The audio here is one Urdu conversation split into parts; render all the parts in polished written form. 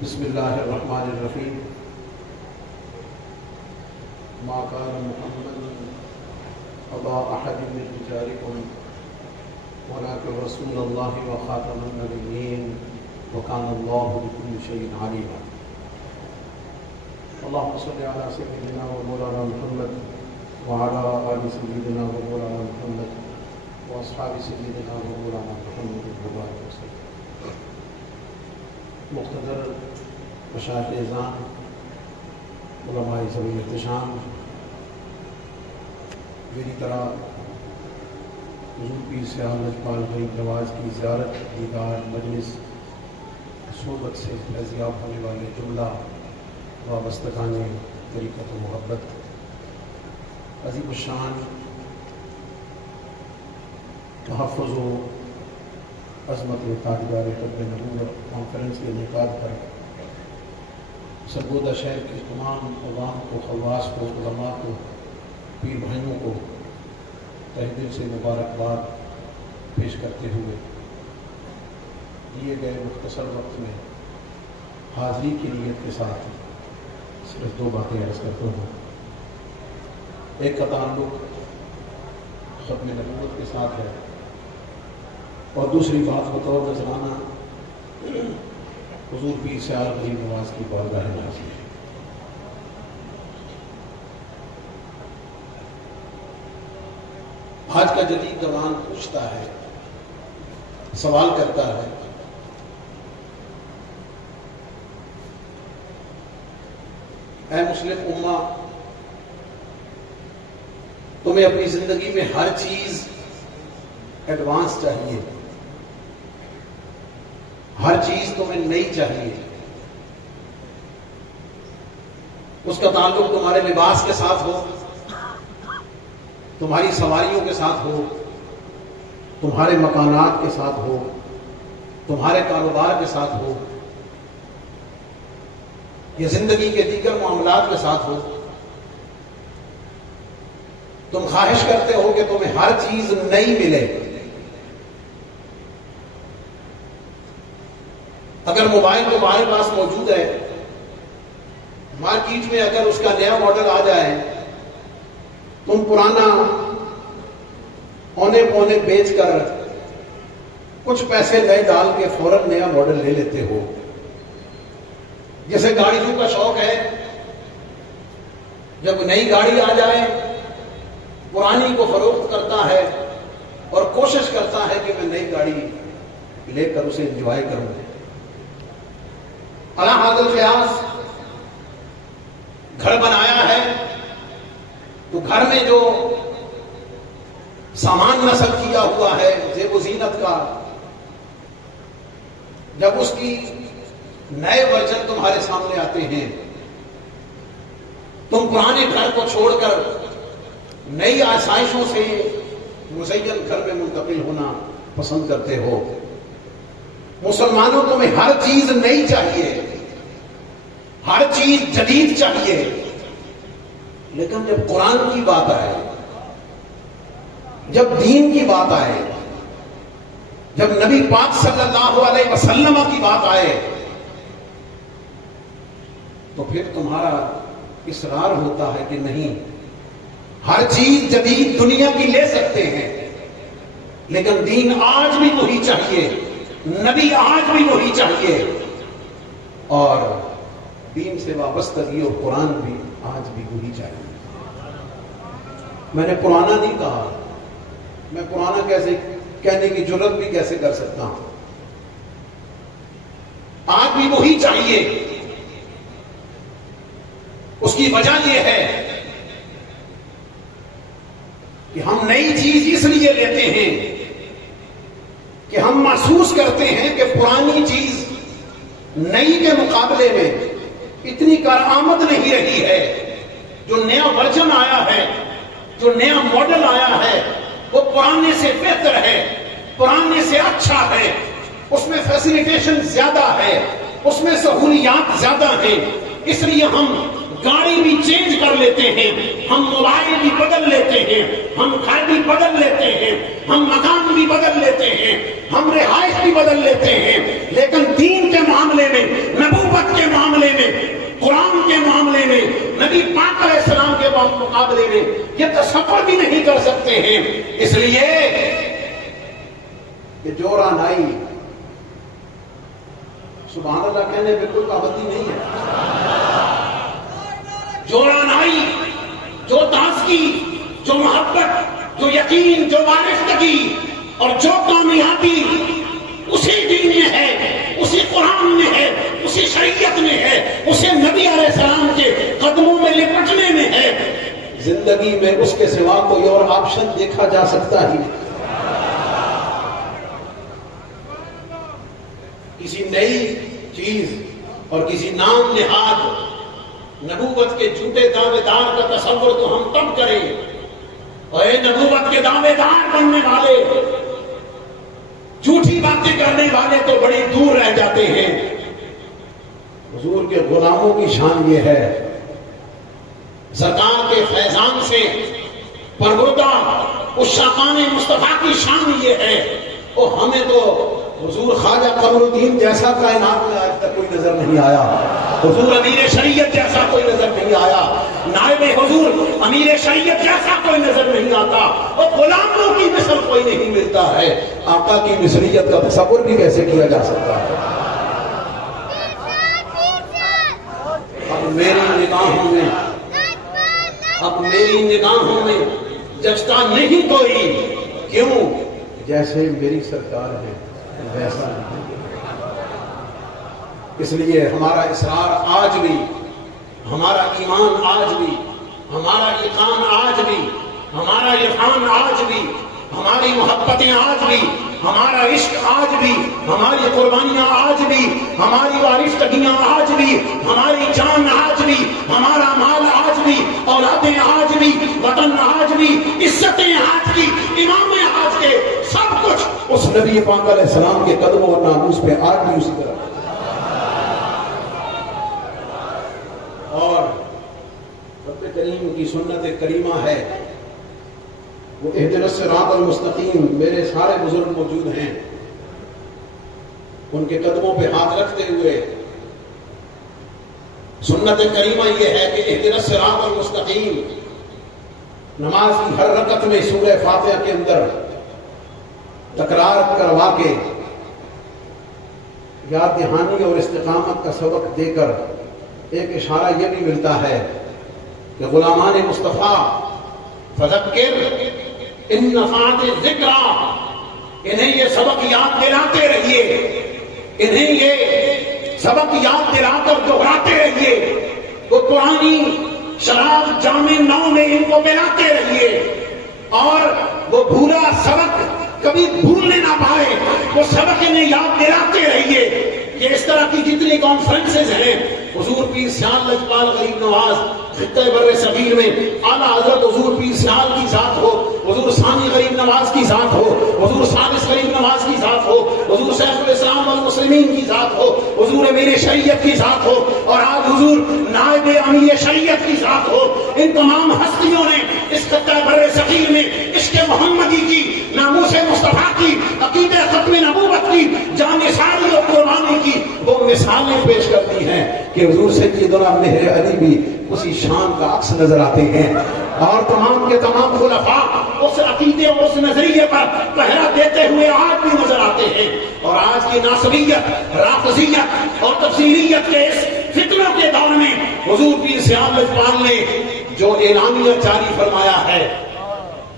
بسم اللہ الرحمن الرحیم ما كان محمد ابا احد من رجالكم ولكن رسول الله وخاتم النبيين وكان الله بكل شيء عليما. اللهم صل على سيدنا ومولانا محمد وعلى آل سيدنا ومولانا محمد واصحاب سيدنا ومولانا محمد وبارك وسلم. مقتدر مشائخ اعظام، علماء ذوی احتشام، میری طرح حضور پیر سیاہ لجپال غریب نواز کی زیارت دیدار مجلس صحبت سے فیضیاب ہونے والے جملہ وابستگان طریقت و محبت، عظیم الشان تحفظ و عظمت تاجدار ختم نبوت کانفرنس کے انعقاد پر سرگودہ شہر کے تمام عوام کو، خواص کو، علماء کو، پیر بھائیوں کو تہہ دل سے مبارکباد پیش کرتے ہوئے دیے گئے مختصر وقت میں حاضری کی نیت کے ساتھ صرف دو باتیں عرض کرتا ہوں. ایک کا تعلق ختم نبوت کے ساتھ ہے اور دوسری بات بطور نذرانہ حضور پیر سیاہ غریب نواز کی بارگاہ نازل ہے. آج کا جدید دوران پوچھتا ہے، سوال کرتا ہے، اے مسلم امہ، تمہیں اپنی زندگی میں ہر چیز ایڈوانس چاہیے، ہر چیز تمہیں نئی چاہیے. اس کا تعلق تمہارے لباس کے ساتھ ہو، تمہاری سواریوں کے ساتھ ہو، تمہارے مکانات کے ساتھ ہو، تمہارے کاروبار کے ساتھ ہو، یا زندگی کے دیگر معاملات کے ساتھ ہو. تم خواہش کرتے ہو کہ تمہیں ہر چیز نئی ملے. اگر موبائل تمہارے پاس موجود ہے، مارکیٹ میں اگر اس کا نیا ماڈل آ جائے، تم پرانا اونے پونے بیچ کر کچھ پیسے نئے ڈال کے فوراً نیا ماڈل لے لیتے ہو. جیسے گاڑیوں کا شوق ہے، جب نئی گاڑی آ جائے پرانی کو فروخت کرتا ہے اور کوشش کرتا ہے کہ میں نئی گاڑی لے کر اسے انجوائے کروں. علی حاضر القیاس گھر بنایا ہے تو گھر میں جو سامان نصب کیا ہوا ہے زیب و زینت کا، جب اس کی نئے ورژن تمہارے سامنے آتے ہیں، تم پرانے گھر کو چھوڑ کر نئی آسائشوں سے مزین گھر میں منتقل ہونا پسند کرتے ہو. مسلمانوں تمہیں ہر چیز نئی چاہیے، ہر چیز جدید چاہیے، لیکن جب قرآن کی بات آئے، جب دین کی بات آئے، جب نبی پاک صلی اللہ علیہ وسلم کی بات آئے، تو پھر تمہارا اصرار ہوتا ہے کہ نہیں، ہر چیز جدید دنیا کی لے سکتے ہیں، لیکن دین آج بھی وہی چاہیے، نبی آج بھی وہی چاہیے، اور دین سے وابستگی اور قرآن بھی آج بھی وہی چاہیے. میں نے پرانا نہیں کہا، میں پرانا کیسے کہنے کی جرت بھی کیسے کر سکتا ہوں. آج بھی وہی چاہیے. اس کی وجہ یہ ہے کہ ہم نئی چیز اس لیے لیتے ہیں کہ ہم محسوس کرتے ہیں کہ پرانی چیز نئی کے مقابلے میں اتنی کارآمد نہیں رہی ہے. جو نیا ورژن آیا ہے، جو نیا ماڈل آیا ہے، وہ پرانے سے بہتر ہے، پرانے سے اچھا ہے. اس میں فیسیلیٹیشن زیادہ ہے، اس میں سہولیات زیادہ ہیں. اس لیے ہم گاڑی بھی چینج کر لیتے ہیں، ہم موبائل بھی بدل لیتے ہیں، ہم گھر بھی بدل لیتے ہیں، ہم مکان بھی بدل لیتے ہیں، ہم رہائش بھی بدل لیتے ہیں، لیکن دین کے معاملے میں، نبوت کے معاملے میں، قرآن کے معاملے میں، نبی پاک علیہ السلام کے مقابلے میں یہ تصور بھی نہیں کر سکتے ہیں۔ اس لیے کہ جوڑا نائی، سبحان اللہ کہنے بالکل پابندی نہیں ہے، جوڑا نائی، جو تازگی، جو محبت، جو یقین، جو وارفتگی اور جو کامیابی اسی دین میں ہے، اسی قرآن میں ہے، اسی شریعت میں ہے، اسے نبی علیہ السلام کے قدموں میں لپٹنے میں ہے، زندگی میں اس کے سوا کوئی اور آپشن دیکھا جا سکتا ہی نہیں۔ کسی نئی چیز اور کسی نام نہاد نبوت کے جھوٹے دعوے دار کا تصور تو ہم تب کریں، اور اے نبوت کے دعوے دار بننے والے، جھوٹی باتیں کرنے والے تو بڑی دور رہ جاتے ہیں۔ حضور کے غلاموں کی شان یہ ہے، سرکار کے فیضان سے پروردہ عشاقان مصطفیٰ کی شان یہ ہے، اور ہمیں تو حضور خواجہ قمر الدین جیسا کائنات میں آج تک کوئی نظر نہیں آیا، حضور امیر شریعت جیسا کوئی نظر نہیں آیا، نائب حضور امیر شریعت جیسا کوئی نظر نہیں آتا، اور غلاموں کی مثل کوئی نہیں ملتا ہے۔ آقا کی مثلیت کا تصور بھی کیسے کیا جا سکتا ہے؟ اب میری نگاہوں میں جچتا نہیں کوئی، کیوں؟ جیسے میری سرکار ہے ویسا نہیں۔ اس لیے ہمارا اصرار آج بھی، ہمارا ایمان آج بھی، ہمارا یقین آج بھی، ہمارا عرفان آج بھی، ہماری محبتیں آج بھی، ہمارا عشق آج بھی، ہماری قربانیاں آج بھی، ہماری وارفتگیاں آج بھی، ہماری جان آج بھی، ہمارا مال آج بھی، اولادیں آج بھی، وطن آج بھی، عزتیں آج کی، امام آج کے، سب کچھ اس نبی پاک علیہ السلام کے قدموں اور ناموس پہ آج بھی اسی طرح۔ اور رب کریم کی سنت کریمہ ہے، وہ اہدنا الصراط المستقیم، میرے سارے بزرگ موجود ہیں، ان کے قدموں پہ ہاتھ رکھتے ہوئے سنت کریمہ یہ ہے کہ اہدنا الصراط المستقیم نماز کی ہر رکعت میں سورہ فاتحہ کے اندر تکرار کروا کے یاد دہانی اور استقامت کا سبق دے کر ایک اشارہ یہ بھی ملتا ہے کہ غلامان مصطفیٰ فذکر ان نفعت الذکریٰ، انہیں یہ سبق یاد دلاتے رہیے، انہیں یہ سبق یاد دلا کر دہراتے رہیے، وہ پرانی شراب جامع نو میں ان کو پلاتے رہیے، اور وہ بھولا سبق کبھی بھولنے نہ پائے، وہ سبق انہیں یاد دلاتے رہیے۔ یہ اس طرح کی جتنی کانفرنسز ہیں، حضور پیر سیال لجپال غریب نواز خطہ بر صغیر میں اعلیٰ حضرت حضور پیر سیال کی ذات ہو، حضور ثانی غریب نواز کی ذات ہو، حضور سادس غریب نواز کی ذات ہو، حضور شیخ الاسلام والمسلمین کی ذات ہو، حضور امیر شریعت کی ذات ہو، اور آج حضور نائب امیر شریعت کی ذات ہو، ان تمام ہستیوں نے اس خطہ بر صغیر میں عشق محمدی کی، ناموس مصطفیٰ کی، عقیدہ ختم نبوت کی، جان نثاری اور قربانی کی وہ مثالیں پیش کرتی ہیں کہ حضور سیدنا مہر علی بھی اسی شان کا عکس نظر آتے ہیں، اور تمام کے تمام خلفاء اس عقیدے اور اس نظریے پر پہرا دیتے ہوئے آج بھی نظر آتے ہیں۔ اور آج کی ناصبیت، رافضیت اور تفسیریت کے اس فتنوں کے دور میں حضور پیر سیال لجپال نے جو اعلامیہ جاری فرمایا ہے،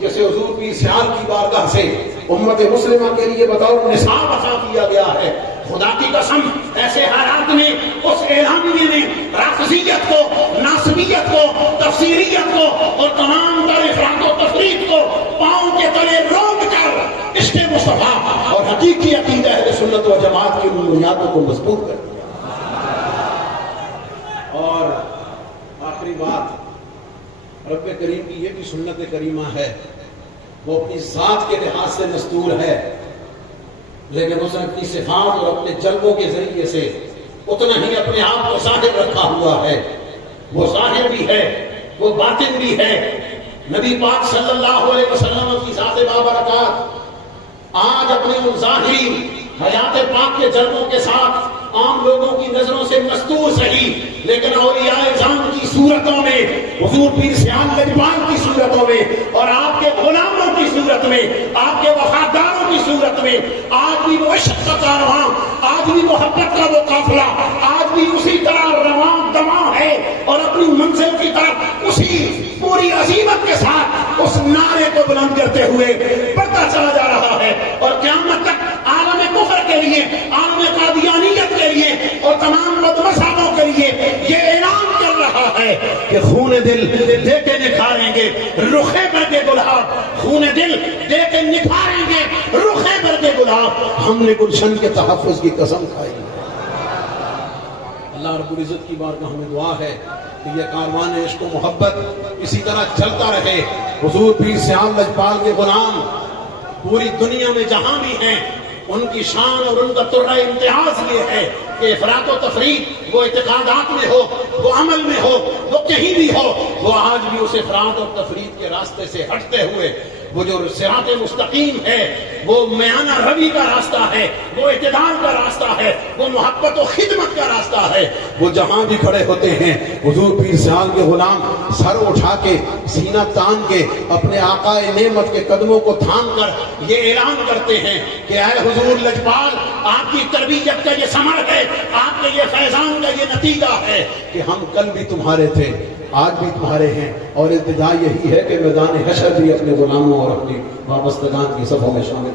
جسے حضور پیر سیال کی بارگاہ سے امت مسلمہ کے لیے بطور نصاب عطا کیا گیا ہے، خدا کی قسم ایسے حالات میں اس اعلامیہ نے رافضیت کو، ناصبیت کو، تفسیریت کو اور تمام تر افراط و تفریط کو پاؤں کے تلے روک کر عشق مصطفیٰ اور حقیقی عقیدہ اہل سنت و جماعت کی بنیادوں کو مضبوط کر دیا۔ اور آخری بات، رب کریم کی یہ بھی سنت کریمہ ہے، وہ اپنی ذات کے لحاظ سے مستور ہے، لیکن اس نے اپنی صفات اور اپنے جلووں کے ذریعے سے اتنا ہی اپنے آپ کو ظاہر رکھا ہوا ہے۔ وہ ظاہر بھی ہے، وہ باطن بھی ہے۔ نبی پاک صلی اللہ علیہ وسلم کی ذات بابرکات آج اپنے ان ظاہری حیات پاک کے جلووں کے ساتھ عام لوگوں کی نظروں سے مستور رہی، لیکن اولیاء اعظام کی صورتوں میں، حضور پیر سیال لجپال کی صورتوں میں اور آپ کے غلاموں کی صورت میں، آپ کے وفاداروں کی صورت میں آج بھی وہ عشق کا کارواں، آج بھی محبت کا وہ قافلہ آج بھی اسی طرح رواں دواں ہے، اور اپنی منزل کی طرف اسی پوری عظیمت کے ساتھ اس نعرے کو بلند کرتے ہوئے بڑھتا چلا جا رہا ہے، اور قیامت تک عالم کفر کے لیے، عالم قادیانیت کے لیے اور تمام مذہبوں کے لیے یہ اعلان کر رہا ہے کہ خون دل دے کے نکھاریں گے رخے برگ گلاب، خون دل دے کے نکھاریں گے رخے برگ گلاب، ہم نے گلشن کے تحفظ کی قسم کھائی۔ اللہ رب العزت کی بارگاہ میں دعا ہے کہ یہ کاروان عشق و محبت اسی طرح چلتا رہے۔ حضور پیر سیال لجپال کے غلام پوری دنیا میں جہاں بھی ہیں، ان کی شان اور ان کا ترہ امتیاز یہ ہے کہ افراط و تفریط وہ اعتقادات میں ہو، وہ عمل میں ہو، وہ کہیں بھی ہو، وہ آج بھی اس افراط اور تفریط کے راستے سے ہٹتے ہوئے وہ جو صراط مستقیم ہے، وہ میانہ روی کا راستہ ہے، وہ اعتدال کا راستہ ہے، وہ محبت و خدمت کا راستہ ہے، وہ جہاں بھی کھڑے ہوتے ہیں حضور پیر سیال کے غلام سر اٹھا کے سینہ تان کے اپنے آقا نعمت کے قدموں کو تھام کر یہ اعلان کرتے ہیں کہ اے حضور لجپال، آپ کی تربیت کا یہ ثمر ہے، آپ کے یہ فیضان کا یہ نتیجہ ہے کہ ہم کل بھی تمہارے تھے، آج بھی تمہارے ہیں، اور التجا یہی ہے کہ میدان حشر بھی اپنے غلاموں اور اپنی وابستگان کی صفوں میں شامل